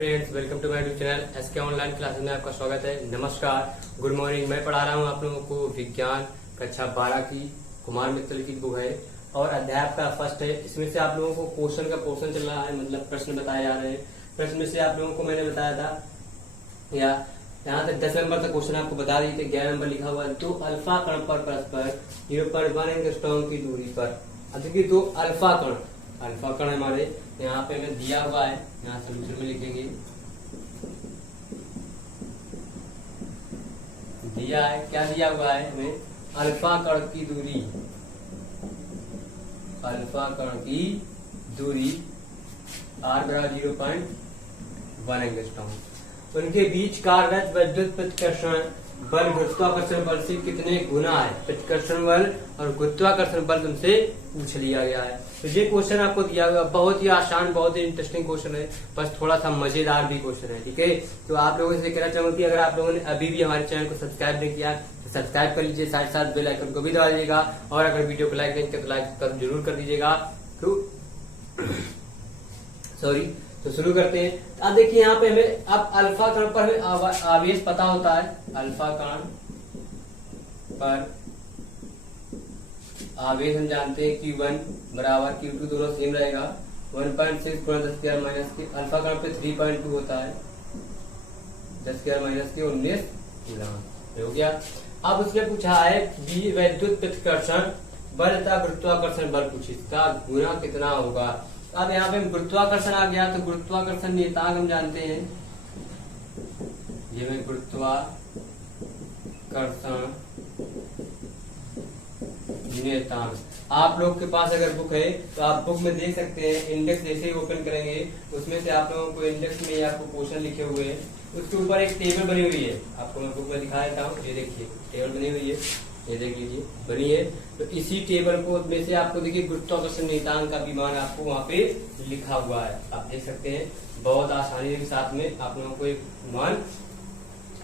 Friends, welcome to my YouTube channel SK online classes में आपका स्वागत है। नमस्कार, गुड मॉर्निंग। मैं पढ़ा रहा हूँ आप लोगों को विज्ञान कक्षा 12 की कुमार मित्तल की बुक है और अध्याय का फर्स्ट है। इसमें से आप लोगों को क्वेश्चन का पोर्शन चल रहा है, मतलब प्रश्न बताए जा रहे हैं। प्रश्न में से आप लोगों को मैंने बताया था या यहाँ तक 10 नंबर तक क्वेश्चन आपको बता दिए थे। 11 नंबर लिखा हुआ है दो अल्फा कण पर परस्पर 0.1 एंगस्ट्रॉम की दूरी पर। अब देखिए दो अल्फा कण हमारे यहाँ पे हमें दिया हुआ है, यहाँ सोल्यूशन में लिखेंगे दिया है। क्या दिया हुआ है हमें? अल्फा कण की दूरी, अल्फा कण की दूरी r बराबर 0.1 एंगस्ट्रॉम। उनके बीच कार्यरत विद्युत प्रतिकर्षण बल गुरुत्वाकर्षण बल से कितने गुना है? प्रतिकर्षण बल और गुरुत्वाकर्षण बल तुमसे पूछ लिया गया है। तो ये क्वेश्चन आपको दिया हुआ, बहुत ही आसान, बहुत ही इंटरेस्टिंग क्वेश्चन है, बस थोड़ा सा मजेदार भी क्वेश्चन है। ठीक है, तो आप लोगों से कहना चाहूंगा कि अगर आप लोगों ने अभी भी हमारे चैनल को सब्सक्राइब नहीं किया तो सब्सक्राइब कर लीजिए, साथ साथ बेल आइकन को भी दबा दीजिएगा और अगर वीडियो को लाइक नहीं किया तो लाइक जरूर कर दीजिएगा। तो शुरू करते हैं। अब देखिए यहाँ पे हमें अब अल्फा कण पर हमें आवेश पता होता है। अल्फा कण पर आवेश हम जानते हैं Q1 बराबर Q2, दोनों सेम रहेगा। 1.6 गुणा 10⁻⁻⁻ के। अल्फा कण पे 3.2 होता है, 10⁻⁻⁻ के 19 कूलम हो गया। अब उसने पूछा है विद्युत प्रतिकर्षण बल तथा गुरुत्वाकर्षण बल पूछे, इसका गुना कितना होगा। अब यहाँ पे गुरुत्वाकर्षण आ गया तो गुरुत्वाकर्षण नियतांक हम जानते हैं, ये में गुरुत्वाकर्षण नियतांक। आप लोग के पास अगर बुक है तो आप बुक में देख सकते हैं। इंडेक्स जैसे ही ओपन करेंगे उसमें से आप लोगों को इंडेक्स में आपको क्वेश्चन लिखे हुए हैं, उसके ऊपर एक टेबल बनी हुई है। आपको मैं बुक में दिखा देता हूँ, ये देखिए टेबल बनी हुई है, ये देख लीजिए बनी है। तो इसी टेबल को में से आपको देखिए गुरुत्वाकर्षण नियतांक का भी मान आपको वहाँ पे लिखा हुआ है, आप देख सकते हैं। बहुत आसानी के साथ में आप लोगों को एक मान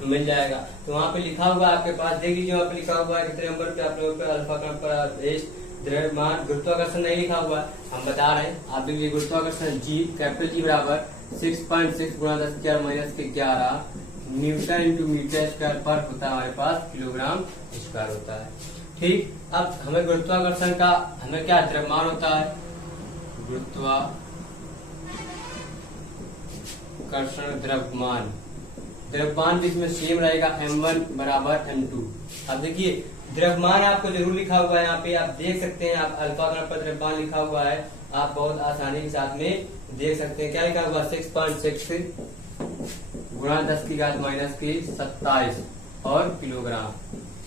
मिल जाएगा। तो वहाँ पे लिखा हुआ है आपके पास, देख लीजिए वहाँ पे लिखा हुआ है कितने नंबर पे आप लोगों पे अल्फा कण पर आवेश द्रव्यमान। गुरुत्वाकर्षण नहीं लिखा हुआ, हम बता रहे हैं। आप देखिए गुरुत्वाकर्षण G, कैपिटल G बराबर 6.6 गुणा 10⁻⁻⁻² न्यूटन इंटू मीटर स्क्वायर पर होता है हमारे पास किलोग्राम स्क्वायर होता है। ठीक, अब हमें गुरुत्वाकर्षण का हमें क्या द्रव्यमान होता है? गुरुत्वाकर्षण द्रव्यमान भी इसमें सेम रहेगा, m1 बराबर m2। अब देखिए द्रव्यमान आपको जरूर लिखा हुआ है, यहाँ पे आप देख सकते हैं। आप अल्फा कण पर द्रव्यमान लिखा हुआ है, आप बहुत आसानी के साथ में देख सकते हैं। क्या लिखा हुआ? 6.6 गुणा 10⁻⁻⁻27 और किलोग्राम।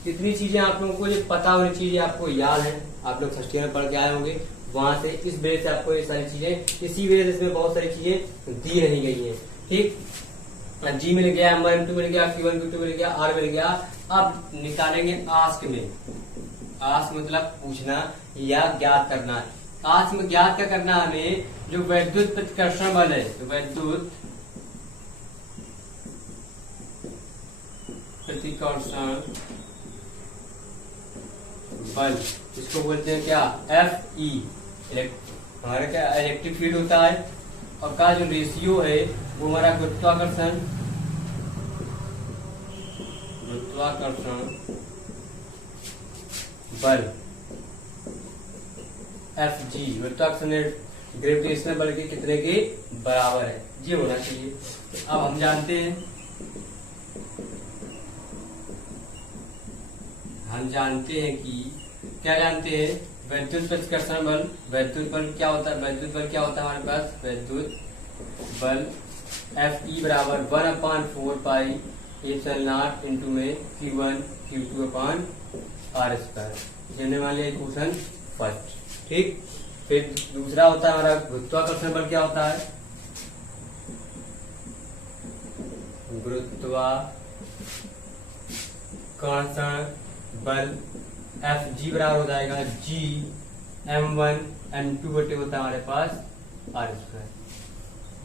कितनी चीजें आप लोगों को ये पता होनी चाहिए, आपको याद है, आप लोग फर्स्ट ईयर में पढ़ के आए होंगे वहां से। इस वजह से आपको ये सारी चीजें, इसी वजह से इसमें बहुत सारी चीजें दी नहीं गई है। ठीक, G मिल गया, M1 M2 मिल गया, Q1 Q2 मिल गया, R मिल गया। अब निकालेंगे आस्क में। आस्क मतलब पूछना या ज्ञात करना। आस्क में ज्ञात क्या करना हमें? जो विद्युत प्रतिकर्षण बल है, तो विद्युत प्रतिकर्षण बल, इसको बोलते हैं क्या? Fe। हमारा क्या इलेक्ट्रिक फील्ड होता है और का जो रेशियो है वो हमारा गुरुत्वाकर्षण बल Fg, गुरुत्वाकर्षण ग्रेविटेशनल बल के कितने के बराबर है, ये होना चाहिए। अब हम जानते हैं, कि क्या जानते हैं? विद्युत प्रतिकर्षण बल, विद्युत बल क्या होता है? विद्युत बल क्या होता है हमारे पास? विद्युत बल Fe बराबर 1/4 पाई एप्सिलॉन इंटू में Q1 Q2 upon r²। General मान लिया क्वेश्चन फर्स्ट। ठीक, फिर दूसरा होता है हमारा गुरुत्वाकर्षण बल। क्या होता है? गुरुत्वाकर्षण बल Fg बराबर हो जाएगा G M1 M2 बटे होता है हमारे पास r²।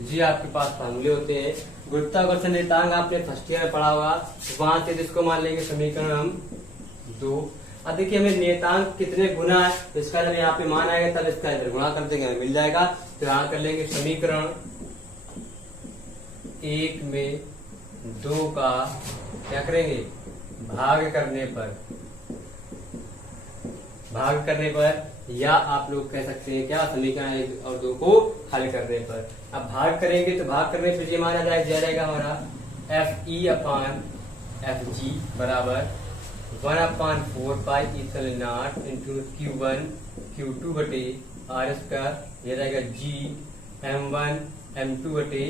जी आपके पास फार्मूले होते हैं। गुरुत्वाकर्षण नियतांक आपने फर्स्ट ईयर में पढ़ा होगा, वहां से जिसको मान लेंगे समीकरण हम 2। अब देखिए हमें नियतांक कितने गुना है, तो इसका जब यहाँ पे मान आएगा तब इसका इधर गुणा कर देंगे, हमें मिल जाएगा। तो यहाँ कर लेंगे समीकरण 1 में 2 का क्या करेंगे, भाग करने पर या आप लोग कह सकते हैं क्या, समीकरण 1 और 2 को हल करने पर। अब भाग करेंगे तो भाग करने पर ये माना जाएगा हमारा FE अपान FG बराबर 1/4 पाई epsilon not into Q1 Q2 बटे R स्क्वायर, ये रहेगा G M1 M2 बटे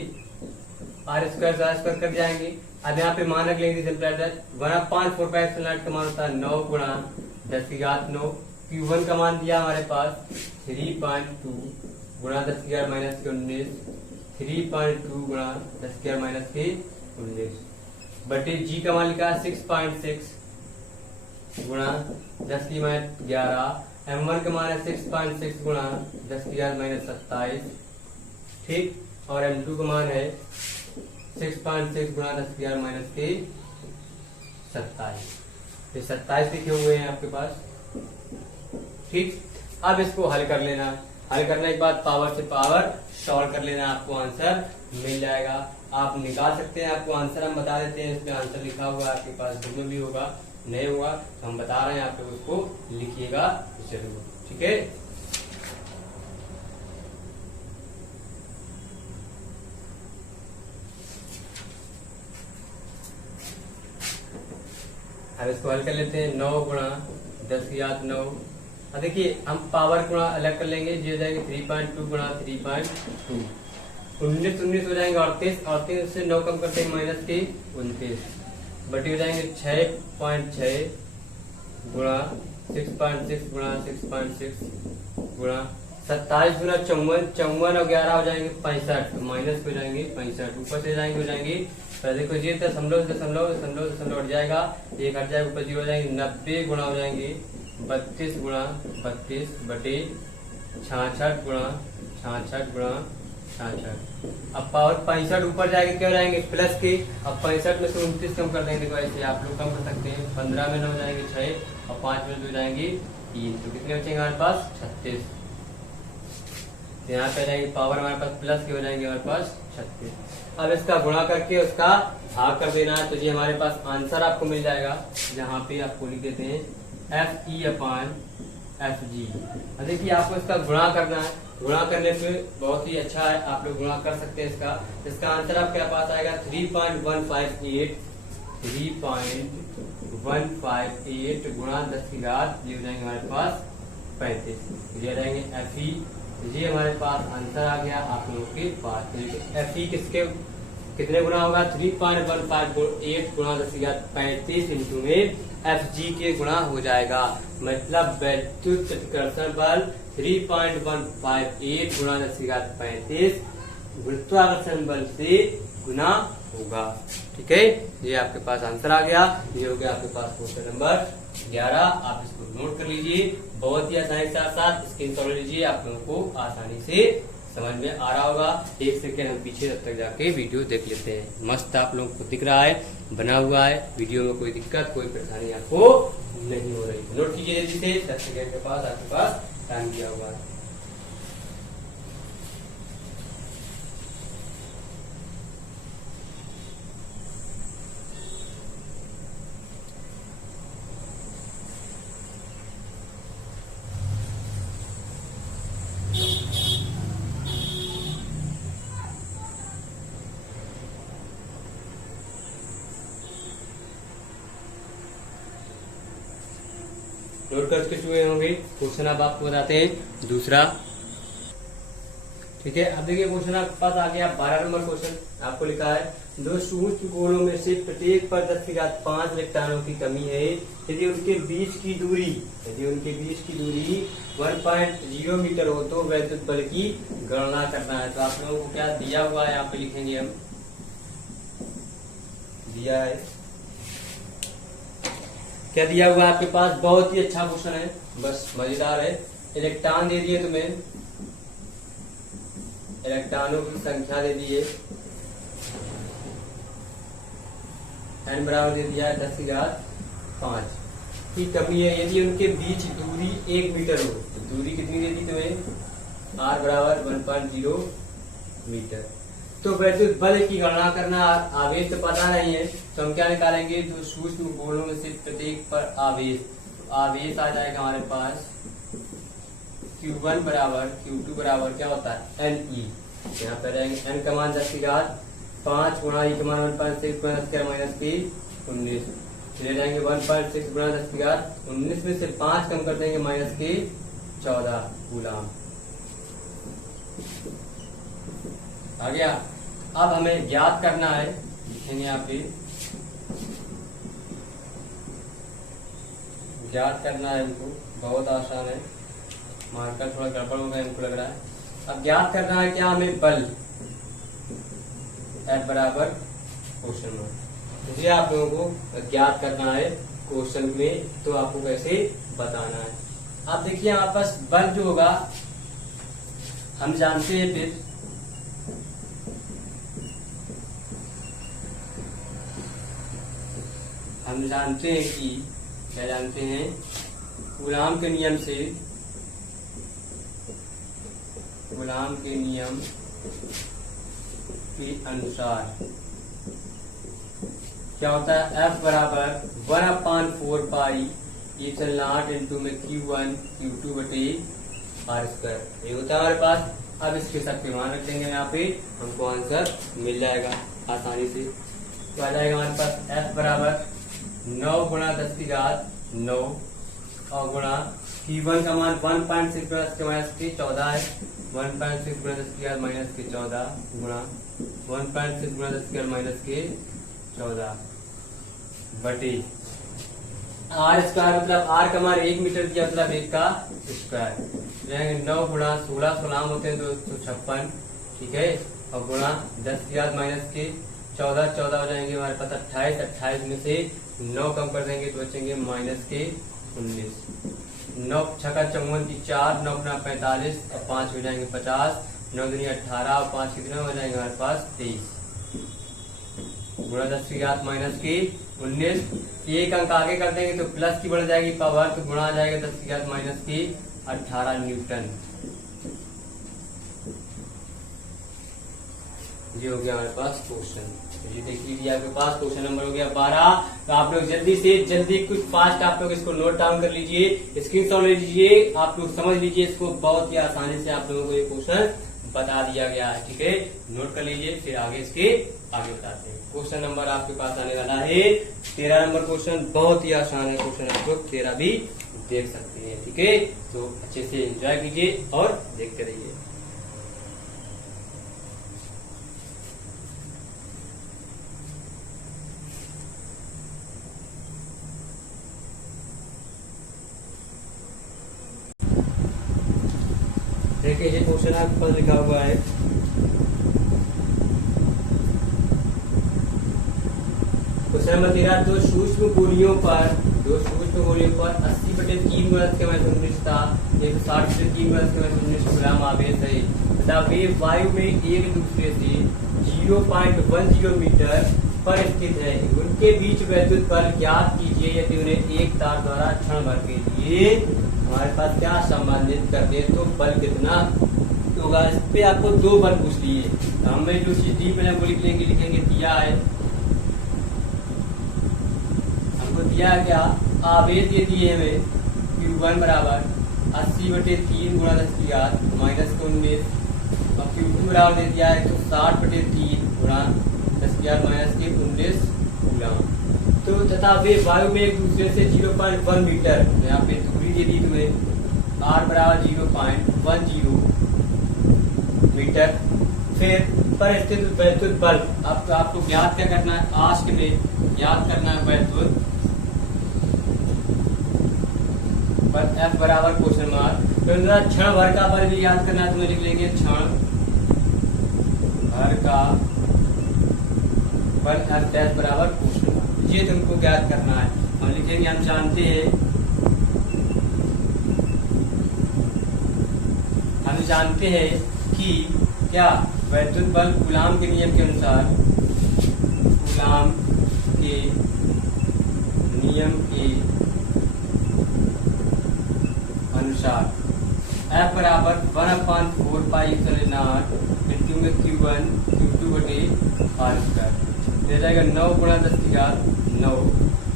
R स्क्वायर कर जाएंगे। अब यहाँ पे मान रख लेंगे सिंपल 1/4 पाई इप्सिलॉन नॉट का मान होता है 9 गुणा 10⁻⁹। Q1 का मान दिया हमारे पास 3.2 गुणा 10⁻⁻19, 3.2 गुणा 10⁻⁻19 बटे G का मान लिखा 6.6 गुणा 10⁻11, M1 का मान है 6.6 गुणा 10⁻⁻27, ठीक, और M2 का मान है 6.6 गुणा 10⁻⁻27, ये 27 लिखे हुए हैं आपके पास, ठीक। अब इसको हल कर लेना, हल करने के बाद पावर से पावर सॉल्व कर लेना, आपको आंसर मिल जाएगा। आप निकाल सकते हैं, आपको आंसर हम बता देते हैं, इसमें आंसर लिखा हुआ है आपके पास, बुक में भी होगा, नहीं होगा तो हम बता रहे हैं, आप लोग उसको लिखिएगा जरूर, ठीक है। अब इसको हल कर लेते हैं, 9 गुणा 10⁻9। अब देखिए हम पावर गुणा अलग कर लेंगे, जो हो जाएंगे 3.2 गुणा 3.2, 19 हो जाएंगे 38 से 9 कम करते हैं -29 बटे हो जाएंगे 6.6 गुणा 6.6 गुणा 6.6 गुणा 27 गुणा 54 और 11 हो जाएंगे 65, माइनस हो जाएंगे 65, ऊपर से जाएंगे हो जाएंगे, देखो ये दशमलव हट जाएगा, एक हट जाएगा, ऊपर 0 हो जाएंगे 90 गुणा हो जाएंगे 32 गुणा 32 बटे 66 गुणा 66 गुणा 66। अब पावर 65 ऊपर जाएंगे, क्या हो जाएंगे प्लस के, अब 65 में से 29 कम कर देंगे, देखो ऐसे आप लोग कम कर सकते हैं, 15 में 9 हो जाएंगे 6 और 5 में 2 जाएंगे 3, तो कितने बचेंगे हमारे पास 36। यहाँ पे जाएंगे पावर हमारे पास प्लस के हो जाएंगे हमारे पास 36। अब इसका गुणा करके उसका भाग कर देना है, तो ये हमारे पास आंसर आपको मिल जाएगा, जहाँ पे आपको लिख देते हैं FE अपान FG। देखिए आपको इसका गुणा करना है, गुणा करने पे बहुत ही अच्छा है, आप लोग गुणा कर सकते हैं इसका आंसर आपके पास आएगा 3.158 गुणा 10 की घात, ये हो जाएंगे हमारे पास 35, ये रहेंगे FE, ये हमारे पास आंसर आ गया आप लोगों के पास। FE किसके कितने गुना होगा, 3.158 गुणा 10 की घात 35 इंटू में FG के गुणा हो जाएगा, मतलब वैद्युत प्रतिकर्षण बल 3.158 गुणा 10 की घात 35 गुरुत्वाकर्षण बल से गुना होगा, ठीक है। ये आपके पास आंसर आ गया, ये हो गया आपके पास क्वेश्चन नंबर 11। आप इसको नोट कर लीजिए, बहुत ही आसानी के साथ साथ स्क्रीनशॉट लीजिए, आप लोगों को आसानी से समझ में आ रहा होगा। एक सेकेंड हम पीछे तब तक जाके वीडियो देख लेते हैं, मस्त आप लोगों को दिख रहा है, बना हुआ है, वीडियो में कोई दिक्कत कोई परेशानी आपको नहीं हो रही। नोट कीजिए जल्दी से, 10 सेकेंड के पास आपके पास टाइम दिया हुआ है। नोट कर चुके हुए होंगे। क्वेश्चन अब आपको बताते हैं दूसरा, ठीक है। अब देखिए क्वेश्चन आपके पास आ गया 12 नंबर क्वेश्चन, आपको लिखा है दो सूक्ष्म गोलों में से प्रत्येक पर 10 की घात 5 इलेक्ट्रॉनों की कमी है, यदि उनके बीच की दूरी 1.0 मीटर हो तो वैद्युत बल की गणना करना है। तो आप लोगों को क्या दिया हुआ है, यहाँ पे लिखेंगे हम, दिया है क्या दिया हुआ है आपके पास, बहुत ही अच्छा क्वेश्चन है, बस मजेदार है। इलेक्ट्रॉन दे दिए तुम्हें, इलेक्ट्रॉनों की संख्या दे दिए, n बराबर दे दिया 10 की घात 5 की कमी है, यदि उनके बीच दूरी 1 मीटर हो तो दूरी कितनी दे दी तुम्हें, r बराबर 1.0 मीटर। तो वैद्युत बल की गणना करना, आवेश तो पता नहीं है तो हम क्या निकालेंगे, जो सूक्ष्म गोलों में से प्रत्येक पर आवेश, आवेश आ जाएगा हमारे पास Q1 बराबर Q2 बराबर क्या होता है NE। यहाँ पे रहेंगे n का मान 10 की घात 5 गुणा e का मान 1.6 गुणा 10 माइनस की 19, ले जाएंगे 1.6 गुणा 10 की घात 19 में से 5 कम कर देंगे माइनस की 14 कूलम। आ गया। अब हमें ज्ञात करना है, लिखेंगे यहाँ पे ज्ञात करना है हमको, बहुत आसान है, मार्कर थोड़ा गड़बड़ होगा हमको लग रहा है। अब ज्ञात करना है क्या हमें, बल F बराबर क्वेश्चन मार्क, इसलिए आप लोगों को ज्ञात करना है क्वेश्चन में, तो आपको कैसे बताना है। आप देखिए हमारे पास बल जो होगा हम जानते हैं, फिर हम जानते हैं कि क्या जानते हैं, कूलाम के नियम से, कूलाम के नियम के अनुसार क्या होता है, F बराबर 1/4 पाई एप्सिलॉन नॉट इंटू में Q1 Q2 बटे R स्क्वायर, ये होता है हमारे पास। अब इसके शक्तिमान रख देंगे यहाँ पे, हमको आंसर मिल जाएगा आसानी से। तो आ जाएगा हमारे पास F बराबर 9 गुणा 10 की घात 9 और गुणा Q1 का मान 1.6 गुणा 10 के माइनस की 14 है, 1.6 गुणा 10 की घात माइनस की 14 गुणा 1.6 गुणा 10 की घात माइनस के 14 बटे R स्क्वायर, मतलब R का मान 1 मीटर दिया, मतलब 1 का स्क्वायर। 9 गुणा 16 16 होते हैं 256, ठीक है, और गुणा 10 की घात माइनस के 14 14 हो जाएंगे हमारे पास 28, 28 में से 9 कम कर देंगे तो बचेंगे माइनस के 19, 9 छक्का 54 की 4, 9 गुना 45 और 5 हो जाएंगे 50, 9 दूनी 18 और 5 कितने हो जाएंगे हमारे पास 23 गुणा 10 की घात माइनस की 19, एक अंक आगे कर देंगे तो प्लस की बढ़ जाएगी पावर, तो गुणा आ जाएगा 10 की घात माइनस की 18 न्यूटन। ये हो गया हमारे पास क्वेश्चन। ये देख लीजिए आपके पास क्वेश्चन नंबर हो गया 12। तो आप लोग जल्दी से जल्दी कुछ फास्ट आप लोग इसको नोट डाउन कर लीजिए, स्क्रीनशॉट ले लीजिए, आप लोग समझ लीजिए इसको, बहुत ही आसानी से आप लोगों को ये क्वेश्चन बता दिया गया है, ठीक है। नोट कर लीजिए, फिर आगे इसके आगे बताते हैं। क्वेश्चन नंबर आपके पास आने वाला है 13 नंबर क्वेश्चन, बहुत ही आसान है क्वेश्चन, आप लोग 13 भी देख सकते हैं, ठीक है। तो अच्छे से एंजॉय कीजिए और देखते रहिए। देखिए ये क्वेश्चन आपके पास लिखा हुआ है, क्वेश्चन नंबर 13, दो सूक्ष्म गोलियों पर 80/3 गुणा 10 के माइनस 19 था 160/3 गुणा 10 के माइनस 19 ग्राम आवेश है तथा वे वायु में एक दूसरे से 0.10 मीटर पर स्थित है, उनके बीच वैद्युत बल ज्ञात कीजिए यदि उन्हें एक तार द्वारा क्षण भर के लिए हमारे पास क्या संबंधित कर दे तो बल कितना होगा। इस पे आपको 2 बल पूछ लिए, तो हमें जो चीज डी पे लिखेंगे दिया है, हमको दिया है क्या, आवेश ये दिए हमें Q1 बराबर 80/3 गुणा 10 की घात माइनस 19 और Q2 बराबर दे दिया है 160/3 गुणा 10 की घात माइनस के 19 कूलम। तो तथा वे वायु में एक दूसरे से 0.1 मीटर, यहाँ पे दूरी दे दी तुम्हें R बराबर 0.10 मीटर फिर पर स्थित वैद्युत बल। अब आपको ज्ञात क्या करना है, आस्क में ज्ञात करना है वैद्युत बल F बराबर क्वेश्चन मार्क। तो क्षण भर का बल भी याद करना है, तुम्हें लिख लेंगे क्षण भर का बल F डैश बराबर क्वेश्चन मार्क, ये तुमको ज्ञात करना है। हम लिखेंगे हम जानते हैं कि क्या वैद्युत बल कूलाम के नियम के अनुसार, कूलाम के नियम के अनुसार F बराबर 1/4 पाई एप्सिलॉन नॉट इंटू में Q1 Q2 आर स्क्वायर। ये जाएगा 9 गुणा 10 की घात 9।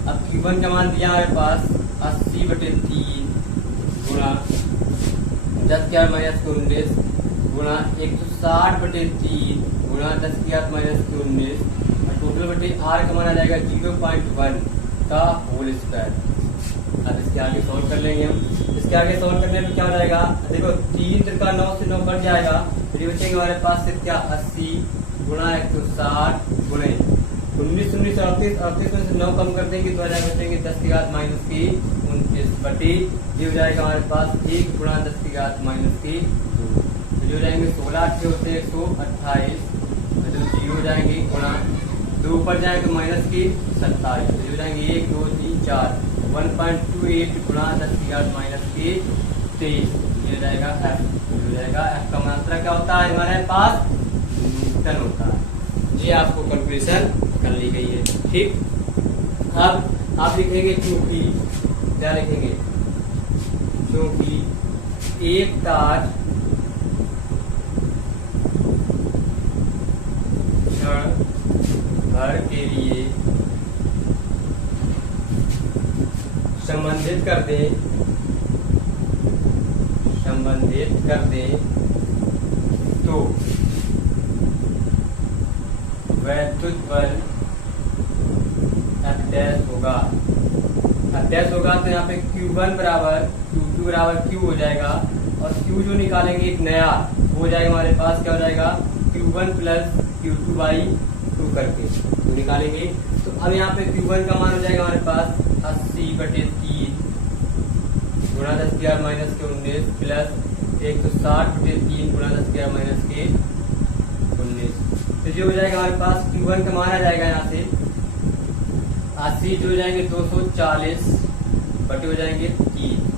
अब Q1 का मान दिया हमारे पास 80/3 गुणा 10 की घात माइनस 19 गुणा 160/3 गुणा 10 की घात माइनस 19 और टोटल बटे आर का मान आ जाएगा 0.1 का होल स्क्वायर। अब इसके आगे सॉल्व कर लेंगे हम। इसके आगे सॉल्व करने में क्या हो जाएगा, देखो 3 त्रिका 9 से 9 कट जाएगा, फिर बचेंगे हमारे पास सिर्फ क्या 80 गुणा 160 गुणे 19 19 38 38 में से 9 कम कर देंगे तो आ जाएगा बचेंगे 10 की घात माइनस की 29 बटी ये हो जाएगा हमारे पास 1 गुणा 10 की घात माइनस की 2। जो जाएंगे 16 से 128 जो 0 हो जाएंगे गुणा 2 ऊपर जाएंगे तो माइनस की 27 जो जाएंगे 1 2 3 4 1.28 गुणा 10 की घात माइनस की 23 ये जाएगा F। हो जाएगा F का मात्रा क्या होता है हमारे पास न्यूटन होता है जी। आपको कैलकुलेशन कर ली गई है। ठीक, अब आप लिखेंगे क्योंकि क्या लिखेंगे, क्योंकि एक तार क्षण भर के लिए संबंधित कर दे तो वैद्युत बल F डैश होगा। F डैश होगा तो यहाँ पे Q1 बराबर Q2 बराबर Q हो जाएगा और Q जो निकालेंगे एक नया हो जाएगा हमारे पास क्या हो जाएगा Q1 प्लस Q2 बाई 2 करके तो निकालेंगे। तो अब यहाँ पे Q1 का मान हो जाएगा हमारे पास 80/3 गुणा 10 की घात माइनस के 19 प्लस 160/3 गुणा 10 की घात माइनस के 19। तो जो हो जाएगा हमारे पास Q1 का मान आ जाएगा यहाँ से 80 जो हो जाएंगे 240 बटे हो जाएंगे 3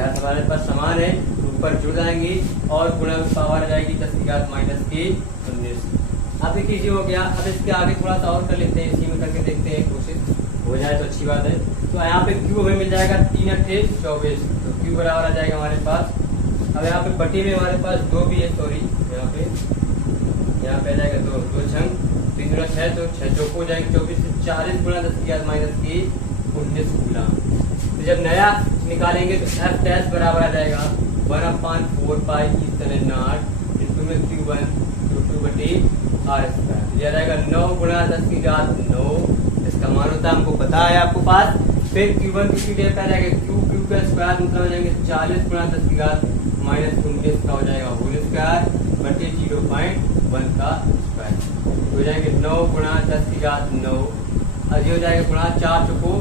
हमारे पास समान है ऊपर जुड़ जाएंगे और गुणा पावर आ जाएगी 10 की घात माइनस के 19। अब देखिए हो गया। अब इसके आगे थोड़ा सा और कर लेते हैं, इसी में करके देखते हैं, कोशिश हो जाए तो अच्छी बात है। तो यहाँ पे Q हमें मिल जाएगा 3 8 24 तो Q बराबर आ जाएगा हमारे पास। अब यहाँ पे बटी में हमारे पास 2 भी है, सॉरी यहाँ पे आ जाएगा 2 छंग 3 गुणा 6 तो 6 चौको हो जाएंगे 24 से 40 गुणा 10 की घात माइनस की 19 गुना। तो जब नया निकालेंगे तो F डैश बराबर आ जाएगा 1/4 पाई इतने नॉट इनटू में Q1 Q2 बटी आर स्क्वायर। यह रहेगा 9 गुणा 10 की घात 9 इसका मान होता है हमको पता है आपको पास। फिर Q1 Q2 क्या आ जाएगा Q का स्क्वायर मतलब हो जाएंगे 40 गुणा 10 की घात माइनस 19 का हो जाएगा होल स्क्वायर बटे 0.1 का स्क्वायर हो जाएंगे 9 गुणा 10 की घात 9 और ये हो जाएगा गुणा 4 चौको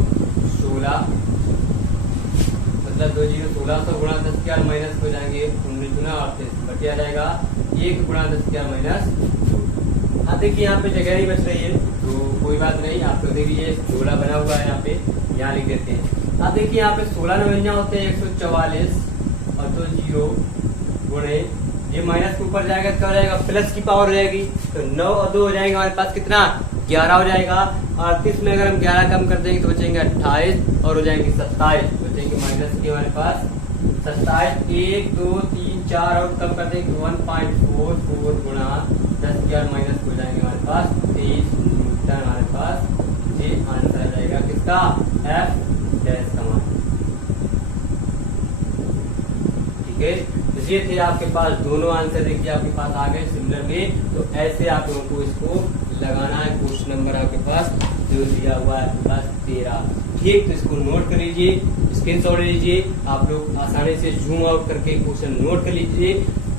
16 मतलब 2 0 1600 गुणा 10 की घात माइनस हो जाएंगे 19 गुना 38 बटे आ जाएगा 1 गुणा 10 की घात माइनस। अब देखिए यहाँ पे जगह नहीं बच रही है तो कोई बात नहीं, आप लोग देखिए 16 बना हुआ है यहाँ पे, यहाँ लिख देते हैं। अब देखिए यहाँ पे 16 नवंजा होते हैं 144 और तो 0 गुणे ये माइनस के ऊपर जाएगा क्या हो जाएगा प्लस की पावर हो जाएगी तो 9 और 2 हो जाएगा हमारे पास कितना 11 हो जाएगा। 38 में अगर हम 11 कम कर देंगे तो बचेंगे 28 और हो जाएंगे 27 बचेंगे माइनस के हमारे पास 27 1 2 3 4 और कम कर देंगे 1.44 गुणा 10 की घात माइनस हो जाएंगे हमारे पास 23 न्यूटन हमारे पास ये आंसर आ जाएगा किसका F डैश का मान। ठीक है, तो ये थे आपके पास दोनों आंसर देखिए आपके पास आ गए सिमिलर में। तो ऐसे आप लोगों को इसको लगाना है। क्वेश्चन नंबर आपके पास जो दिया हुआ है आपके पास 13। ठीक, तो इसको नोट कर लीजिए, स्क्रीनशॉट लीजिए, आप लोग आसानी से जूम आउट करके क्वेश्चन नोट कर लीजिए।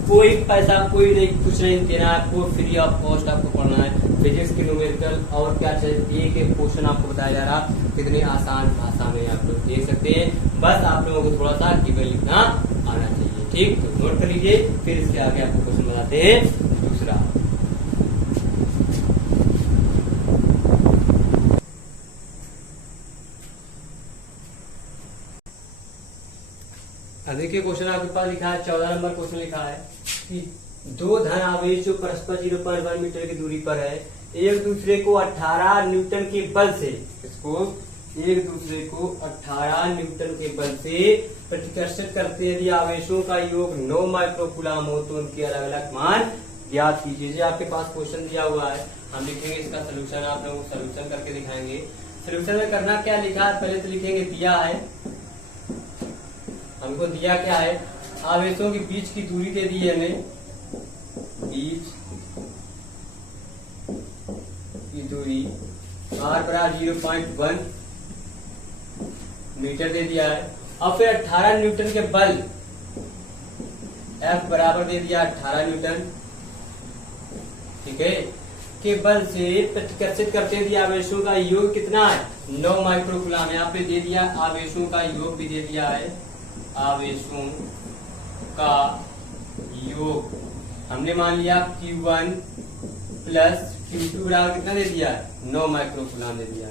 कोई पैसा कोई नहीं कुछ नहीं देना है आपको, फ्री ऑफ कॉस्ट आपको पढ़ना है। फिजिक्स की न्यूमेरिकल और क्या चाहिए एक एक क्वेश्चन आपको बताया जा रहा कितने आसान भाषा में आप लोग देख सकते हैं। बस आप लोगों को थोड़ा सा गिवन लिखना आना चाहिए। ठीक, तो नोट कर लीजिए, फिर इसके आगे आपको क्वेश्चन बताते हैं दूसरा। देखिए क्वेश्चन आपके पास लिखा है 14 नंबर क्वेश्चन लिखा है कि दो धन आवेश जो परस्पर 0.1 मीटर की दूरी पर है एक दूसरे को 18 न्यूटन के बल से इसको एक दूसरे को 18 न्यूटन के बल से प्रतिकर्षित करते हैं। यदि आवेशों का योग 9 माइक्रोकूलम हो तो उनके अलग अलग मान ज्ञात कीजिए। आपके पास क्वेश्चन दिया हुआ है हम लिखेंगे इसका सोल्यूशन, आप लोगों को सोल्यूशन करके दिखाएंगे। सोल्यूशन में करना क्या लिखा है, पहले तो लिखेंगे दिया है, हमको दिया क्या है, आवेशों के बीच की दूरी दे दी है हमें, बीच की दूरी r बराबर 0.1 मीटर दे दिया है। अब फिर 18 न्यूटन के बल, F बराबर दे दिया 18 न्यूटन, ठीक है, के बल से प्रतिकर्षित करते दिया आवेशों का योग कितना है, 9 माइक्रोकूलम। यहाँ पे दे दिया आवेशों का योग भी दे दिया है, आवेशों का योग हमने मान लिया Q1 प्लस Q2 बराबर कितना दे दिया, 9 माइक्रोकूलम दे दिया।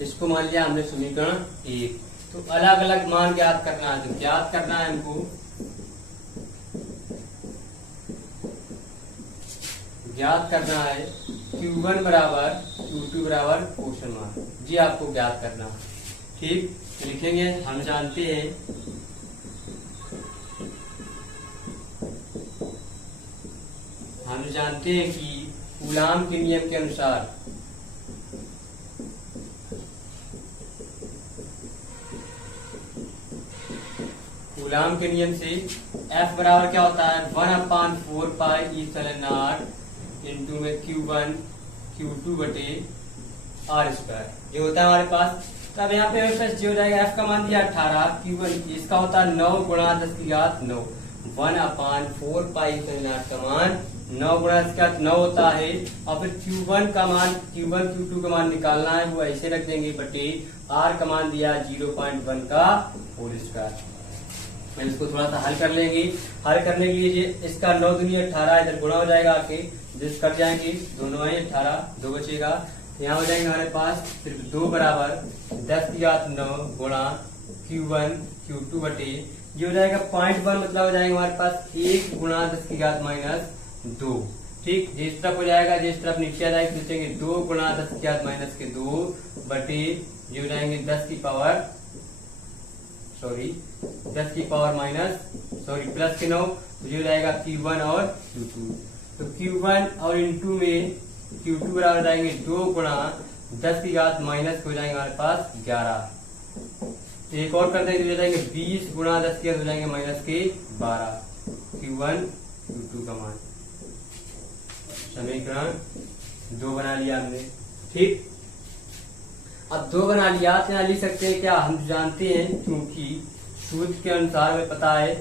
इसको मान लिया हमने समीकरण 1। तो अलग अलग मान ज्ञात करना है, तो ज्ञात करना है हमको, ज्ञात करना है Q1 बराबर Q2 बराबर क्वेश्चन मार्क, जी आपको ज्ञात करना, ठीक। तो लिखेंगे, हम जानते हैं कि कूलाम के नियम के अनुसार कूलाम के नियम से F बराबर क्या होता है, 1/4 पाई इप्सिलॉन नॉट इंटू में Q1 Q2 बटे R स्क्वायर, ये होता है हमारे पास। तब यहाँ पे जो हो जाएगा, F का मान दिया 18, Q1 इसका होता है 9 गुणा 10 की घात 9, 1/4 पाई इप्सिलॉन नॉट का मान 9 गुणा 10 की घात 9 होता है। और फिर Q1 का मान, Q1 Q2 का मान निकालना है, वो ऐसे रख देंगे बटे R का मान दिया 0.1 का होल स्क्वायर। मैं इसको थोड़ा सा हल कर लेंगे। हल करने के लिए इसका 9 दूनी 18 इधर गुणा हो जाएगा आके, जिस कट जाएंगे, दोनों है 18, 2 बचेगा, यहाँ हो जाएंगे हमारे पास सिर्फ 2 बराबर 10 की घात 9 गुणा Q1 Q2 बटे, ये हो जाएगा 0.1, मतलब हो जाएगा हमारे पास 1 गुणा 10 की घात -2, ठीक। जिस तरफ हो जाएगा, जिस तरफ नीचे आ जाएगा, सोचेंगे 2 गुणा 10 की घात -2 बटे, ये हो जाएंगे 10 की पावर प्लस के 9, तो ये हो जाएगा Q1 और Q2। तो Q1 और इंटू में Q2 बराबर जाएंगे 2 गुणा 10 की घात माइनस हो जाएंगे हमारे पास 11। एक और कर देंगे, हो जाएंगे 20 गुणा 10 की घात हो जाएंगे -12, Q1 Q2 का मान। समीकरण 2 बना लिया हमने, ठीक। अब 2 बना लिया तो यहाँ लिख सकते हैं क्या, हम जानते हैं, क्योंकि सूत्र के अनुसार हमें पता है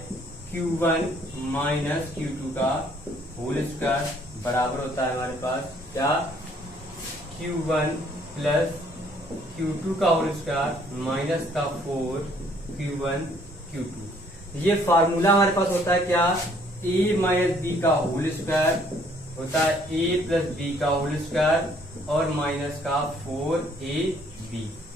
Q1 माइनस Q2 का होल स्क्वायर बराबर होता है हमारे पास क्या, Q1 प्लस Q2 का होल स्क्वायर माइनस का 4 Q1 Q2। ये फार्मूला हमारे पास होता है क्या, A माइनस B का होल स्क्वायर होता है A प्लस B का होल स्क्वायर और माइनस का 4AB,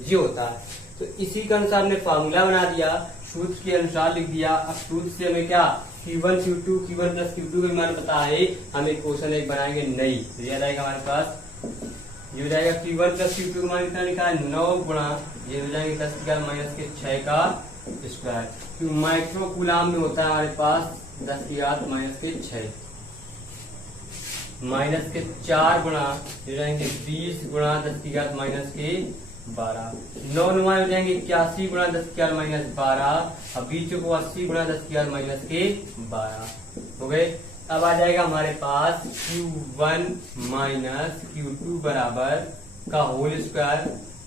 ये होता है। तो इसी के अनुसार हमने फार्मूला बना दिया, सूत्र के अनुसार लिख दिया। अब सूत्र से हमें क्या, Q1 प्लस Q2 का मान पता है, हम एक क्वेश्चन एक बनाएंगे नई, ये रहेगा हमारे पास, ये हो जाएगा Q1 प्लस Q2 का मान कितना लिखा है, 9 गुणा, ये हो जाएंगे 10 की घात -6 का स्क्वायर, क्यों माइक्रो कूलाम में होता है हमारे पास 10 की घात -6, -4 गुणा, ये जाएंगे 20 गुणा 10 की घात -12, 9 नुमा हो जाएंगे 81 गुणा 10 की घात -12, अब बीचों को 80 गुणा 10 की घात -12 हो गए। अब आ जाएगा हमारे पास Q1 माइनस Q2 बराबर का होल स्क्वायर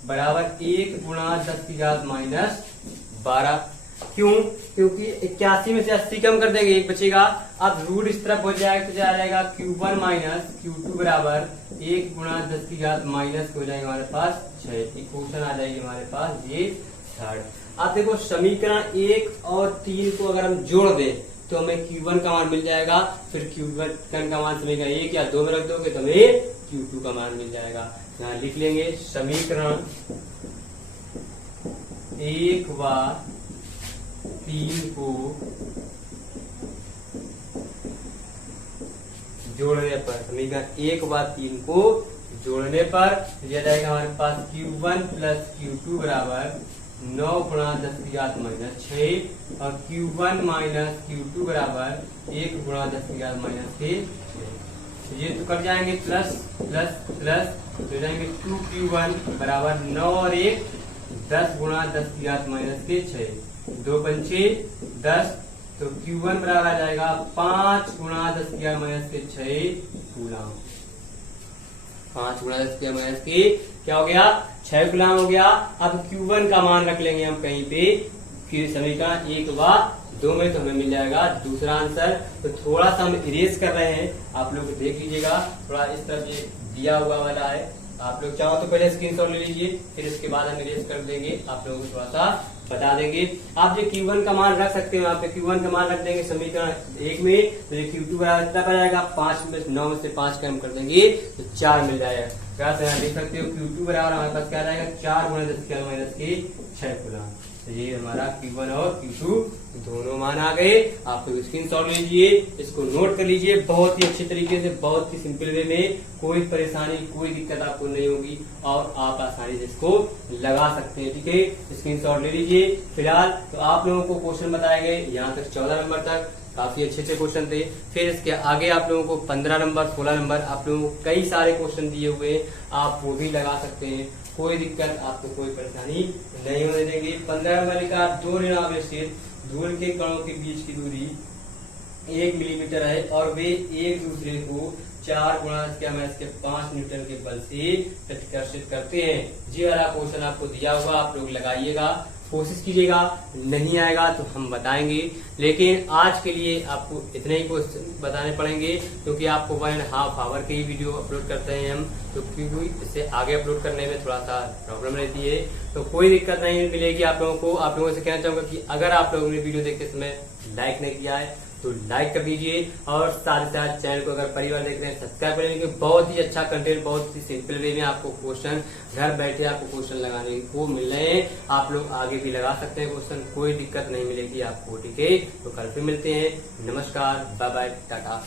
बराबर 1 गुणा 10 की घात -12, क्यों, क्योंकि 81 में से 80 कम कर देंगे, 1 बचेगा। अब रूट इस तरफ हो जाएगा तो आ जाएगा Q1 माइनस Q2 बराबर 1 गुणा 10 की घात माइनस हो जाएगा हमारे पास 6, इक्वेशन आ जाएगी हमारे पास ये 3rd। आप देखो समीकरण 1 और 3 को अगर हम जोड़ दें तो हमें Q1 का मान मिल जाएगा, फिर Q1 का मान समीकरण 1 या 2 में रख दोगे तो हमें Q2 का मान मिल जाएगा। यहाँ लिख लेंगे समीकरण 1 व 3 को जोड़ने पर, समीकरण 1 व 3 को जोड़ने पर यह जाएगा हमारे पास Q1 प्लस Q2 बराबर 9 गुणा 10 की घात -6 और Q1 माइनस Q2 बराबर 1 गुणा 10 की घात -6। ये तो कट जाएंगे प्लस प्लस प्लस, तो जाएंगे 2Q1 बराबर 9 और 1 10 गुणा 10 की घात माइनस के 6, 2 पंचे 10, तो Q1 बराबर आ जाएगा 5 गुणा 10 की घात माइनस के 6 कूलम। 5 गुणा 10 की घात माइनस के क्या हो गया 6 कूलम हो गया। अब Q1 का मान रख लेंगे हम कहीं पे, समीकरण 1 व 2 में, तो हमें मिल जाएगा दूसरा आंसर। तो थोड़ा सा हम इरेज कर रहे हैं, आप लोग देख लीजिएगा, थोड़ा इस तरफ ये दिया हुआ वाला है, आप लोग चाहो तो पहले स्क्रीनशॉट ले लीजिए, फिर इसके बाद हम इरेज कर देंगे, आप लोगों को थोड़ा सा बता देंगे। आप ये Q1 का मान रख सकते हो, आप Q1 का मान रख देंगे समीकरण 1 में, तो ये Q2 बराबर कितना आ जाएगा 5 में 9 में से 5 कम कर देंगे तो 4 मिल जाएगा। क्या देख सकते हो Q2 बराबर हमारे पास क्या आ जाएगा 4 गुणा 10 की माइनस के 6 कूलम। तो ये हमारा Q1 और Q2 दोनों मान आ गए। आप लोग स्क्रीनशॉट लीजिए, इसको नोट कर लीजिए बहुत ही अच्छे तरीके से, बहुत ही सिंपल वे में, कोई परेशानी कोई दिक्कत आपको नहीं होगी और आप आसानी से इसको लगा सकते हैं। ठीक है, स्क्रीनशॉट ले लीजिए। फिलहाल तो आप लोगों को क्वेश्चन बताए गए यहाँ तक 14 नंबर तक, काफी अच्छे अच्छे क्वेश्चन थे। फिर इसके आगे आप लोगों को 15 नंबर 16 नंबर आप लोगों को कई सारे क्वेश्चन दिए हुए हैं, आप वो भी लगा सकते हैं, कोई दिक्कत आपको कोई परेशानी नहीं होने देंगे। 15 नंबर लिखा 2 ऋणावेश से धूल के कणों के बीच की दूरी 1 मिलीमीटर है और वे एक दूसरे को 4 गुणा 5 न्यूटन के बल से प्रतिकर्षित करते हैं। जी वाला क्वेश्चन आपको दिया हुआ, आप लोग लगाइएगा, कोशिश कीजिएगा, नहीं आएगा तो हम बताएंगे, लेकिन आज के लिए आपको इतने ही क्वेश्चन बताने पड़ेंगे क्योंकि आपको 1.5 आवर के ही वीडियो अपलोड करते हैं हम, तो क्योंकि इससे आगे अपलोड करने में थोड़ा सा प्रॉब्लम रहती है, तो कोई दिक्कत नहीं मिलेगी आप लोगों को। आप लोगों से कहना चाहूंगा कि अगर आप लोगों ने वीडियो देखते समय लाइक नहीं किया है तो लाइक कर दीजिए और साथ ही साथ चैनल को अगर परिवार देख रहे हैं सब्सक्राइब कर लीजिए। बहुत ही अच्छा कंटेंट, बहुत ही सिंपल वे में आपको क्वेश्चन घर बैठे आपको क्वेश्चन लगाने को मिल रहे हैं, आप लोग आगे भी लगा सकते हैं क्वेश्चन, कोई दिक्कत नहीं मिलेगी आपको। ठीक है, तो कल फिर मिलते हैं। नमस्कार, बाय बाय, टाटा।